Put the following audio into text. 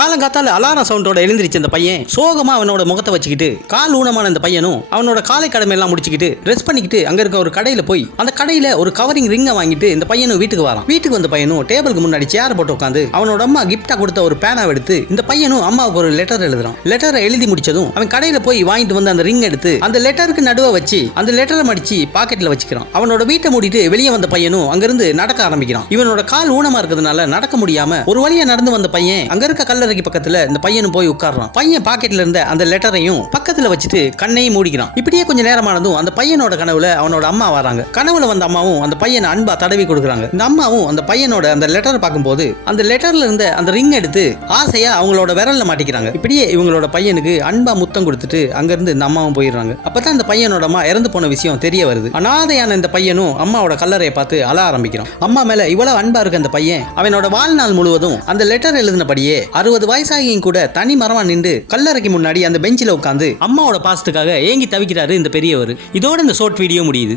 காலங்காத்தால அலாரம் சவுண்டோட எழுந்திருச்சு அந்த பையன் சோகமா அவனோட முகத்தை வச்சுக்கிட்டு கால் ஊனமான அந்த பையனும் அவனோட காலை கடமை எல்லாம் முடிச்சுக்கிட்டு ட்ரெஸ் பண்ணிக்கிட்டு அங்க இருக்க ஒரு கடையில போய் அந்த கடையில ஒரு கவரிங் ரிங்கை வாங்கிட்டு இந்த பையனும் வீட்டுக்கு வரான். வீட்டுக்கு வந்த பையனும் டேபிளுக்கு முன்னாடி சேர் போட்டு உட்காந்து அவனோட அம்மா கிஃப்டா கொடுத்த ஒரு பேனாவை எடுத்து இந்த பையனும் அம்மாவுக்கு ஒரு லெட்டர் எழுதுறான். லெட்டரை எழுதி முடிச்சதும் அவன் கடையில போய் வாங்கிட்டு வந்து அந்த ரிங் எடுத்து அந்த லெட்டருக்கு நடுவே வச்சு அந்த லெட்டரை மடிச்சு பாக்கெட்ல வச்சுக்கிறான். அவனோட வீட்டை மூடிட்டு வெளியே வந்த பையனும் அங்கிருந்து நடக்க ஆரம்பிக்கிறான். இவனோட கால் ஊனமா இருக்கிறதுனால நடக்க முடியாம ஒரு வழியா நடந்து வந்த பையன் அங்க இருக்க கல்லறைக்கு பக்கத்துல இந்த பையனும் போய் உட்கார்றான். பையன் பாக்கெட்ல இருந்த அந்த லெட்டரையும் பக்கத்துல வச்சுட்டு கண்ணையும் மூடிக்கிறான். இப்படியே கொஞ்சம் நேரமானதும் அந்த பையனோட கனவுல அவனோட அம்மா வராங்க. கனவுல வந்த அம்மாவும் அந்த பையனை அன்பா தடவி கொடுக்குறாங்க. இந்த அம்மாவும் அந்த பையனோட அந்த லெட்டரை பார்க்கும்போது அந்த லெட்டர்ல இருந்த அந்த ரிங் எடுத்து ஆசையா அவங்களோட விரல்ல மாட்டிக்கிறாங்க. இப்படியே இவங்களோட பையனுக்கு அன்பா முத்தம் கொடுத்துட்டு அங்க இருந்து இந்த அம்மாவும் போயிடுறாங்க. அப்பதான் அந்த பையனோட அம்மா இறந்து போன விஷயம் தெரிய வருது. அனாதையான இந்த பையனும் அம்மாவோட கல்லறையை பார்த்து அழ ஆரம்பிக்கிறான். அம்மா மேல இவ்வளவு அன்பா இருக்க அந்த பையன் அவனோட வாழ்நாள் முழுவதும் அந்த லெட்டர் எழுதினபடியே 60 வயசாகியும் கூட தனி மரமா நின்று கல்லறைக்கு முன்னாடி அந்த பெஞ்சில உட்காந்து அம்மாவோட பாசத்துக்காக ஏங்கி தவிக்கிறாரு இந்த பெரியவர். இதோட இந்த ஷார்ட் வீடியோ முடியுது.